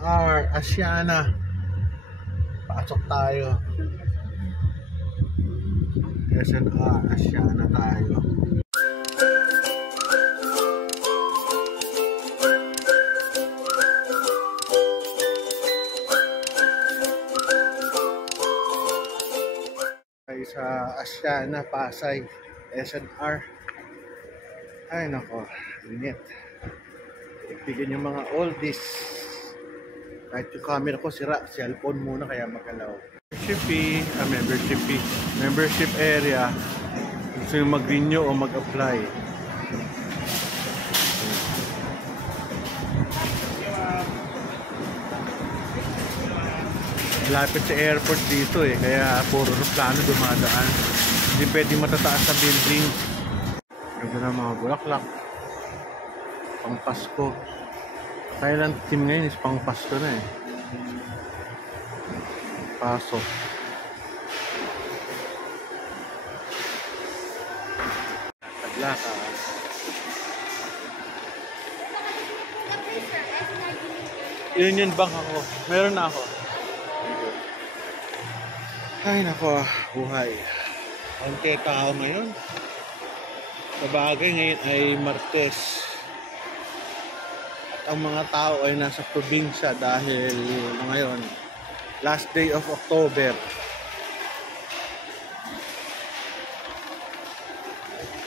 SNR Asiana. Pasok tayo. SNR Asiana tayo. Ay sa Asiana, Pasay, SNR. Ay nako, init. Tignan yung mga oldies. Kahit yung camera ko sira, cellphone muna kaya magalaw. Membership area. Gusto yung mag-renew o mag-apply. Lapit sa airport dito eh, kaya puro plano dumadaan. Hindi pwedeng matataas sa building. Ganda na mga bulaklak. Pang Pasko. Thailand team ngayon is pang Pasko na eh. Pasok. Taglaka. Union Bank ako. Meron na ako. Ay nako, buhay. Konti tao ngayon. Sabagay ngayon ay Martes. At ang mga tao ay nasa probinsya dahil ngayon last day of October.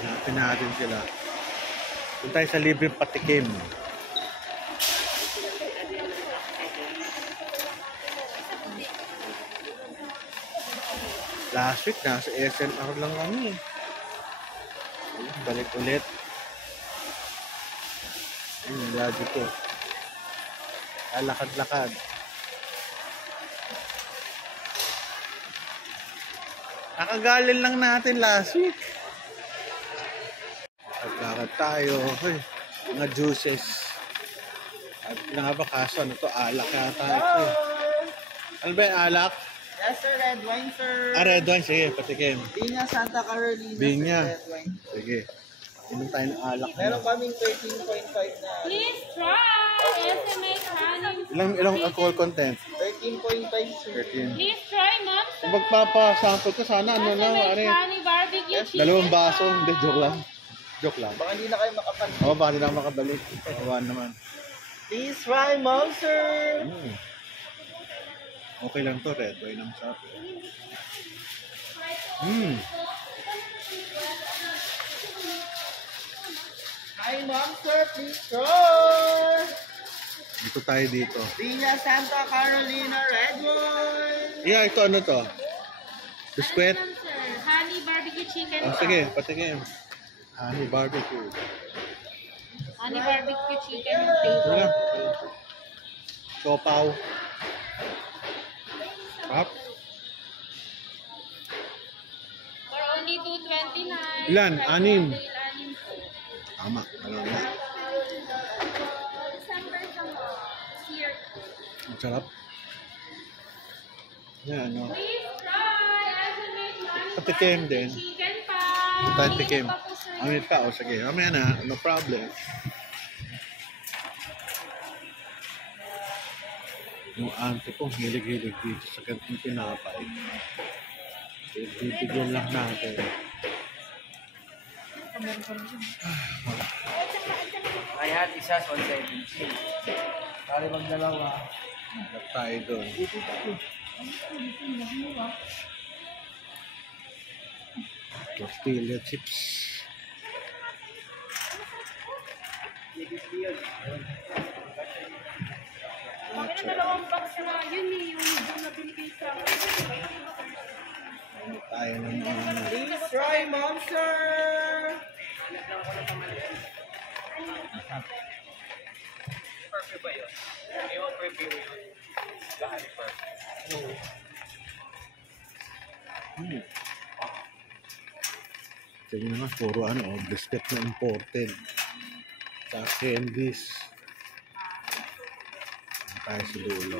Hanapin natin sila. Punta tayo sa libreng patikim. Last week nasa SNR lang kami. Balik ulit. Ayun, lagi ko. Lakad-lakad. Nakagaling lang natin last week. Lakad tayo. Hey, mga juices. At nga ba kaso ano to? Alak yata ito. Ano ba yung alak? Yes sir, red wine sir. Red wine. Sige, patikim. Binya Santa Carolina. Binya. Red wine. Sige. Inom tayo ng alak. Meron kaming 13.5 na. Please try SMA honey. Ilang alcohol content? 13.5 sir. 13. Please try ma'am. Kung magpapa-sample ka sana, ano lang, SMA honey barbecue chicken. dalawang baso. Hindi, joke lang. Joke lang. Baka hindi na kayo makapag. Oo, baka hindi lang makabalik. Kawan naman. Please try monster. Okay lang to, red wine ang sarap. Hi monster, please try. Dito tayo dito. Binya Santa Carolina red wine. Yeah, ito ano to? Biskwit? Ano sir? Honey barbecue chicken. Oh, sige, patikim. Honey barbecue. Honey barbecue chicken. Wala. Sopaw. Pap. For only 229. Ilan? Anim. Anim po. Tama. Alam na. Ang sarap. Yan, ano. Please try SMA honey Patikim din. chicken pa. Tayo tikim. Pa po, sir. Amit pa. O sige. Mamaya na. No problem. Yung auntie ko, hilig-hilig dito sa ganitong pinapay. Bibigyan lang natin. Ayan, isa sa 170. Kali magdalawa. Hanggang tayo doon. Tortilla chips. Bakit na dalawang box na yun eh, yung nabili sa Ano tayo ng mga Please try monster. Perfect ba yun? Yung preview yun. Bahali perfect. Tingnan nga, puro ano, biscuit na imported. Sa candies. Tayo sa dulo.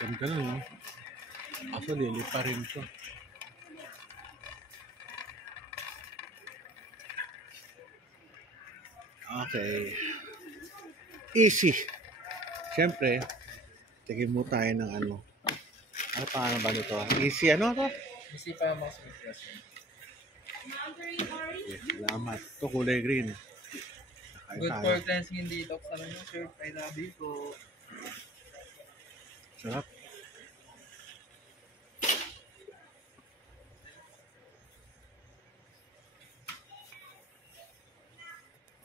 Ganda na, no? Kaso lili pa rin to. Okay. Easy. Siyempre, tigil mo tayo ng ano. Ano pa ba nito? Easy ano to? Easy pa yung mga sweetness. Mandarin orange. Yes, salamat. Ito kulay green. Nakain Good tayo. for cleansing detox naman yung sir. I love you po. Sarap.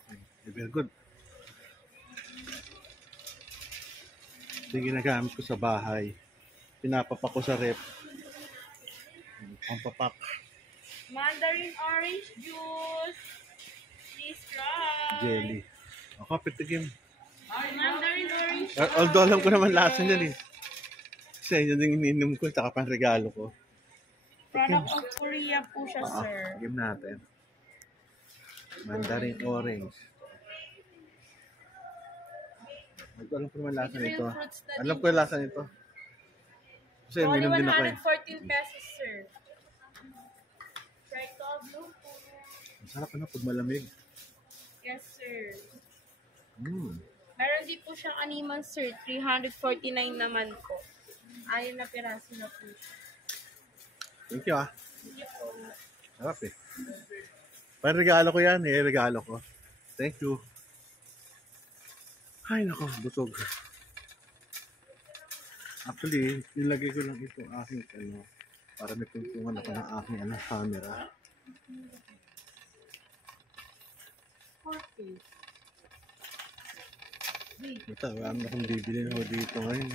Okay, very good. Ito yung ginagamit ko sa bahay. Pinapapak ko sa rep. Pampapak. Mandarin orange juice. Please try. Jelly. Ako, pitigim. Mandarin orange Although alam ko naman lasa niyan eh. Kasi yun yung ininom ko, saka pang regalo ko. Product of Korea po siya, Oo, sir. game natin. Mandarin orange. Alam ko naman lasa nito. Alam ko yung lasa nito. Kasi Only uminom din ako eh. 114 pesos, sir. Try to blue po. Ang sarap na pag malamig. Yes, sir. Mm. Meron din po siyang animal, sir. 349 naman po. Ayon na piraso na po. Thank you ah. Sarap eh. Parang regalo ko yan eh. Regalo ko. Thank you. Ay nako, busog. Actually, nilagay ko lang ito aking ano, para may tuntungan ako ng aking ano, camera. Ito, wala na akong bibili na dito ngayon.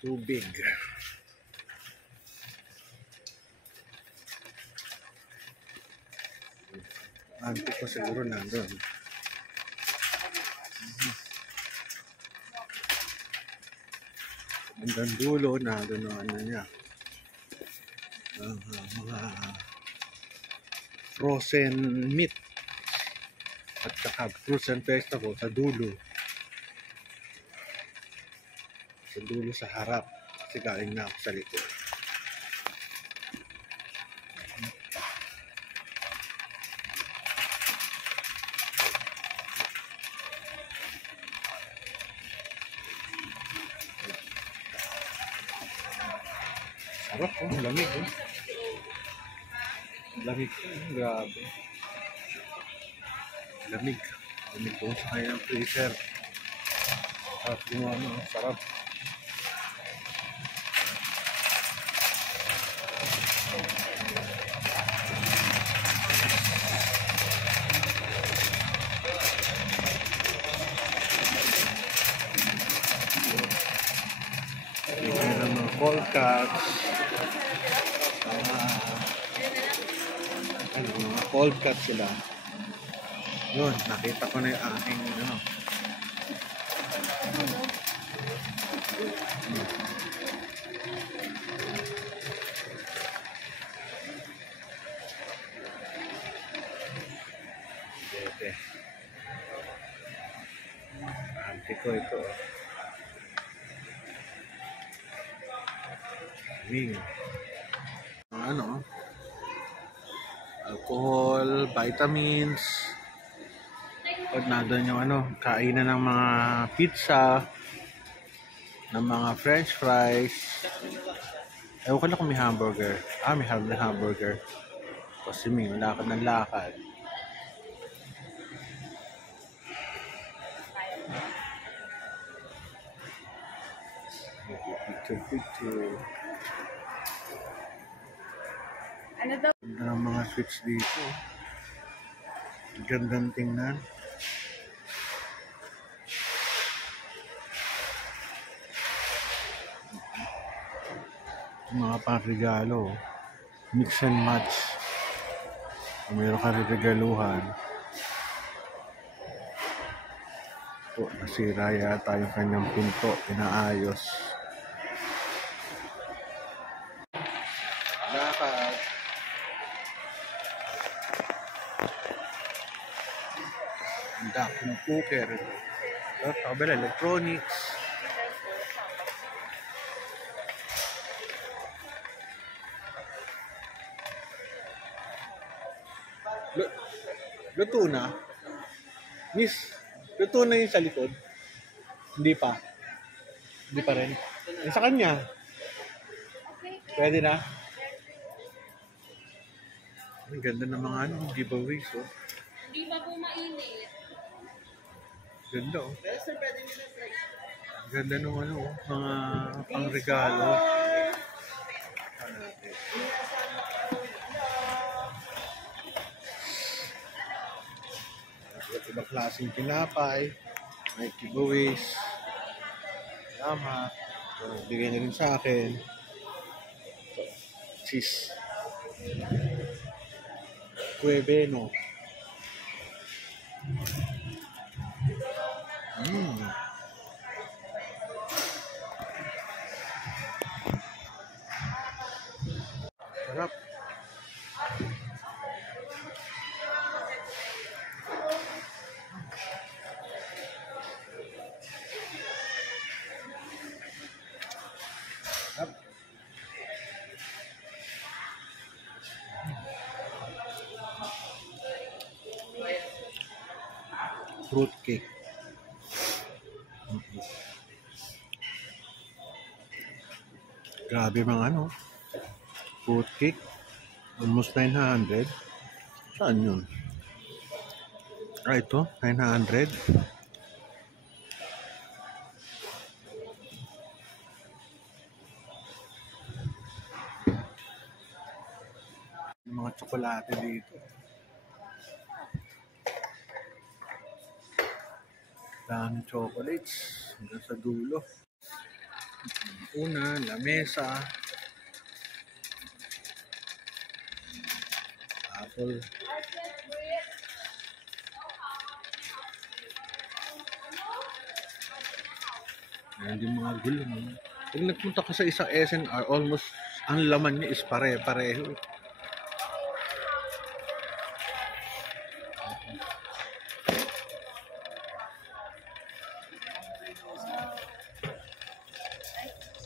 Tubig. Anti ko siguro nandun. Hanggang dulo, nandun ang ano niya. Mga frozen meat. At saka frozen vegetable sa dulo. Sa dulo sa harap. Kasi galing na ako sa likod. Sarap oh, lamig oh. Lamig oh, grabe. Lamig. Lamig po sa kanyang freezer. Sarap yung ano, sarap. Meron mga cold cuts. Mga cold cuts sila. Yun, nakita ko na yung aking ano. Bebe. Anti ko ito. Ano, alcohol, vitamins. Pag nandun yung ano, kainan ng mga pizza, ng mga french fries. Ewan ko na kung may hamburger. May hamburger. Kasi may lakad ng lakad. Picture. Ano daw? Ganda ng mga switch dito. Gandang tingnan. Mga pang-regalo. Mix and match. Kung meron ka regaluhan. Ito, nasira yata yung kanyang pinto. Inaayos. Lakad. Vacuum cooker. Tapos kabila, electronics. Luto na. Miss, luto na yung sa likod. Hindi pa. Hindi pa rin. Yung sa kanya. Pwede na. Ang ganda ng mga giveaways, oh. Hindi pa po mainit. Ganda, oh. Yes, sir, pwede nyo na try. Ganda ng mga pangregalo. Iba klaseng pinapay. May giveaways. Salamat. So, bigay na rin sa akin. Cheese. Cueveno. Sarap. Sarap. Fruit cake. Grabe mga fruit cake. Almost 900. Saan yun? Ito, 900. Mga tsokolate dito. Dami chocolates hanggang sa dulo. Una, lamesa. Apple. Ayan yung mga gulong. Pag nagpunta ka sa isang SNR, almost ang laman niya is pare-pareho.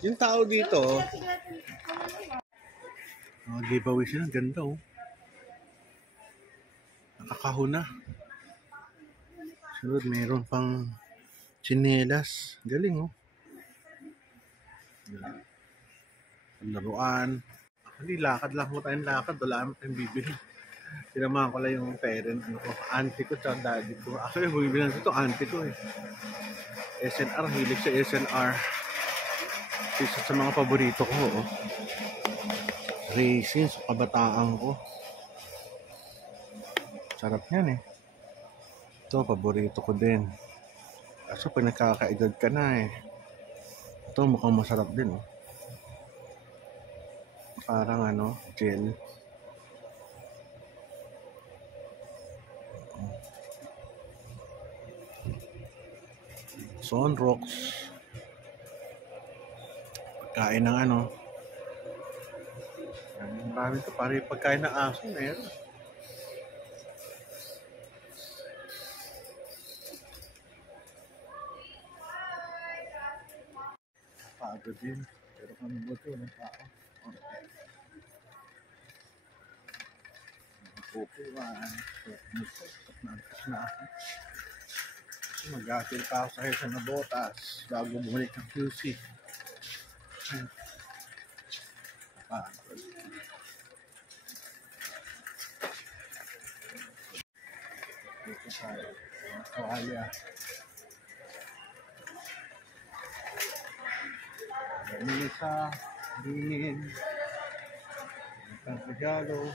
Yung tao dito, mga giveaways yun, ang ganda, oh. Nakakahon na. Sunod, mayroon pang tsinelas. Galing, oh. Laruan. Hindi, lakad lang mo tayong lakad. Wala mo tayong bibili. Sinamahan ko lang yung parent, auntie ko tsaka daddy ko. Actually, bumibili na ito, auntie ko, eh. SNR, hilig sa SNR. Isa sa mga paborito ko, oh. Racing sa kabataan ko. Sarap yan, eh. Ito, paborito ko din. Kaso pag nakakaedad ka na, eh. Ito, mukhang masarap din, oh. Parang gel. Sunrocks. Pagkain ng marami ito, pare pagkain ng aso, meron. Pagod din. Pero kami ba ito ng tao? Pupuan. Mag-atil pa ako sa hesa na botas bago bumalik ng QC. Pagod. Dito tayo. Kawalya. Melissa, Dinin, Pangregalo.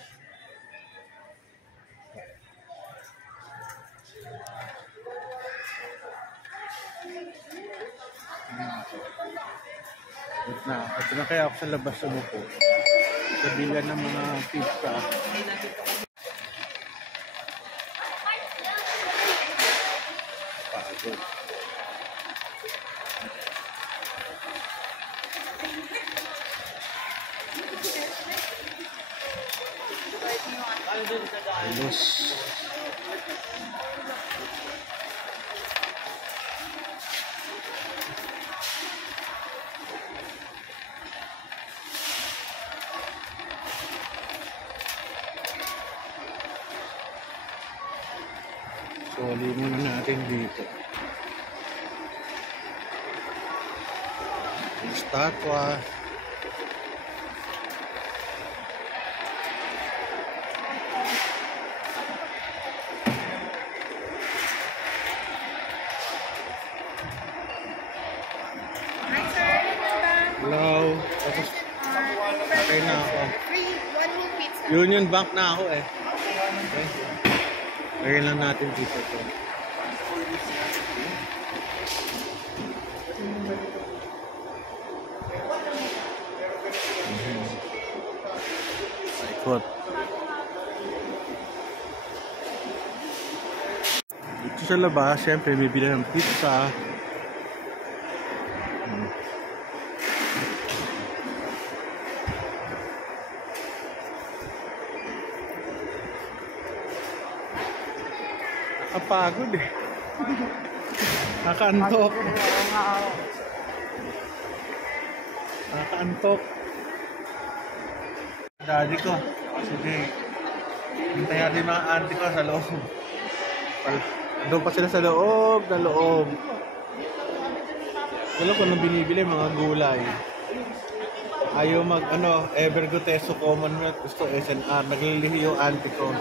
Ito na kaya ako sa labas sa mupo. Sa bila ng mga pizza. Pagod. Halos Soli muna natin dito. Yung statwa. Hi, sir. Hello. Tapos, okay na ako. Free, one whole pizza. Union Bank na ako eh. Okay. Lagyan lang natin dito to. Ikot. Dito sa labas, syempre bibili ng pizza. Nakapagod eh. Nakaantok. Nakaantok. Daddy ko. Sige. Hintay natin mga auntie ko sa loob. Doon pa sila sa loob. Na loob. Alam ko nang binibili mga gulay. Ayaw mag, Evergo Teso Commonwealth. Gusto SNR. Naglilihi yung auntie ko.